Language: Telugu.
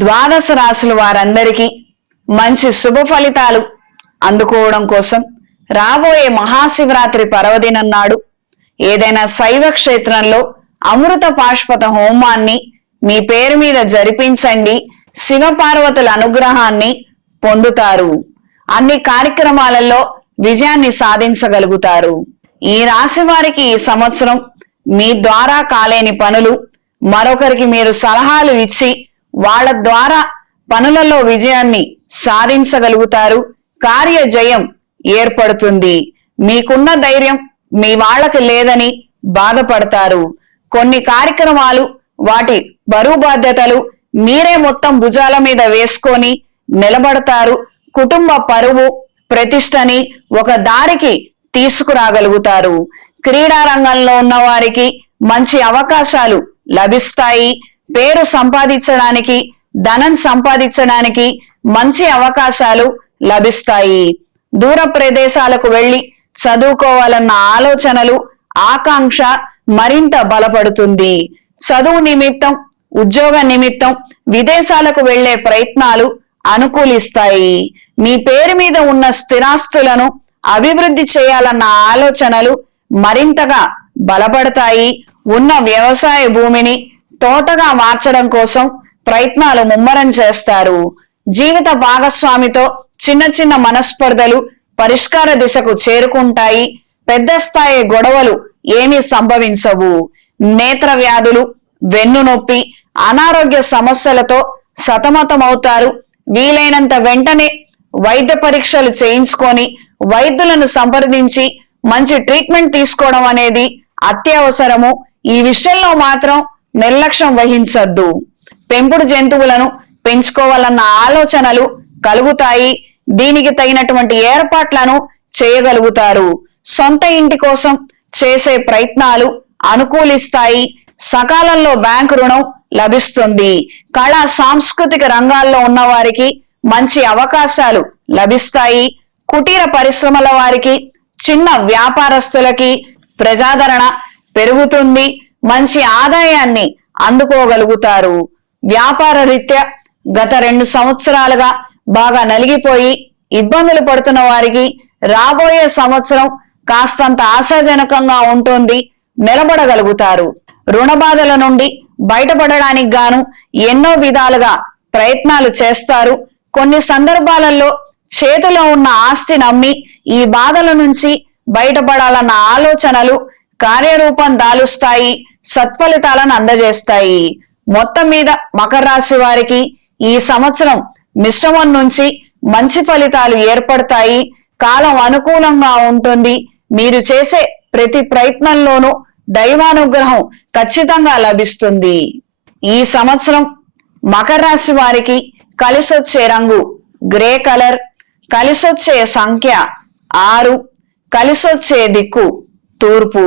ద్వాదశ రాశుల వారందరికీ మంచి శుభ ఫలితాలు అందుకోవడం కోసం రాబోయే మహాశివరాత్రి పర్వదినం నాడు ఏదైనా శైవ క్షేత్రంలో అమృత పాశుపత హోమాన్ని మీ పేరు మీద జరిపించండి. శివపార్వతుల అనుగ్రహాన్ని పొందుతారు. అన్ని కార్యక్రమాలలో విజయాన్ని సాధించగలుగుతారు. ఈ రాశి వారికి ఈ సంవత్సరం మీ ద్వారా కాలేని పనులు మరొకరికి మీరు సలహాలు ఇచ్చి వాళ్ళ ద్వారా పనులలో విజయాన్ని సాధించగలుగుతారు. కార్య జయం ఏర్పడుతుంది. మీకున్న ధైర్యం మీ వాళ్ళకి లేదని బాధపడతారు. కొన్ని కార్యక్రమాలు వాటి బరువు బాధ్యతలు మీరే మొత్తం భుజాల మీద వేసుకొని నిలబడతారు. కుటుంబ పరువు ప్రతిష్టని ఒక దారికి తీసుకురాగలుగుతారు. క్రీడా రంగంలో ఉన్న వారికి మంచి అవకాశాలు లభిస్తాయి. పేరు సంపాదించడానికి, ధనం సంపాదించడానికి మంచి అవకాశాలు లభిస్తాయి. దూర ప్రదేశాలకు వెళ్లి చదువుకోవాలన్న ఆలోచనలు, ఆకాంక్ష మరింత బలపడుతుంది. చదువు నిమిత్తం, ఉద్యోగ నిమిత్తం విదేశాలకు వెళ్లే ప్రయత్నాలు అనుకూలిస్తాయి. మీ పేరు మీద ఉన్న స్థిరాస్తులను అభివృద్ధి చేయాలన్న ఆలోచనలు మరింతగా బలపడతాయి. ఉన్న వ్యవసాయ భూమిని తోటగా మార్చడం కోసం ప్రయత్నాలు ముమ్మరం చేస్తారు. జీవిత భాగస్వామితో చిన్న చిన్న మనస్పర్ధలు పరిష్కార దిశకు చేరుకుంటాయి. పెద్ద స్థాయి గొడవలు ఏమీ సంభవించవు. నేత్ర వ్యాధులు, వెన్ను నొప్పి, అనారోగ్య సమస్యలతో సతమతమవుతారు. వీలైనంత వెంటనే వైద్య పరీక్షలు చేయించుకొని వైద్యులను సంప్రదించి మంచి ట్రీట్మెంట్ తీసుకోవడం అనేది అత్యవసరము. ఈ విషయంలో మాత్రం నిర్లక్ష్యం వహించొద్దు. పెంపుడు జంతువులను పెంచుకోవాలన్న ఆలోచనలు కలుగుతాయి. దీనికి తగినటువంటి ఏర్పాట్లను చేయగలుగుతారు. సొంత ఇంటి కోసం చేసే ప్రయత్నాలు అనుకూలిస్తాయి. సకాలంలో బ్యాంకు రుణం లభిస్తుంది. కళా సాంస్కృతిక రంగాల్లో ఉన్న వారికి మంచి అవకాశాలు లభిస్తాయి. కుటీర పరిశ్రమల వారికి, చిన్న వ్యాపారస్తులకి ప్రజాదరణ పెరుగుతుంది. మంచి ఆదాయాన్ని అందుకోగలుగుతారు. వ్యాపార రీత్యా గత 2 సంవత్సరాలుగా బాగా నలిగిపోయి ఇబ్బందులు పడుతున్న వారికి రాబోయే సంవత్సరం కాస్తంత ఆశాజనకంగా ఉంటుంది. నిలబడగలుగుతారు. రుణ బాధల నుండి బయటపడడానికి గాను ఎన్నో విధాలుగా ప్రయత్నాలు చేస్తారు. కొన్ని సందర్భాలలో చేతిలో ఉన్న ఆస్తిని అమ్మి ఈ బాధల నుంచి బయటపడాలన్న ఆలోచనలు కార్యరూపం దాలుస్తాయి. సత్ఫలితాలను అందజేస్తాయి. మొత్తం మీద మకర రాశి వారికి ఈ సంవత్సరం మిశ్రమం నుంచి మంచి ఫలితాలు ఏర్పడతాయి. కాలం అనుకూలంగా ఉంటుంది. మీరు చేసే ప్రతి ప్రయత్నంలోనూ దైవానుగ్రహం ఖచ్చితంగా లభిస్తుంది. ఈ సంవత్సరం మకర రాశి వారికి కలిసొచ్చే రంగు గ్రే కలర్, కలిసొచ్చే సంఖ్య 6, కలిసొచ్చే దిక్కు తూర్పు.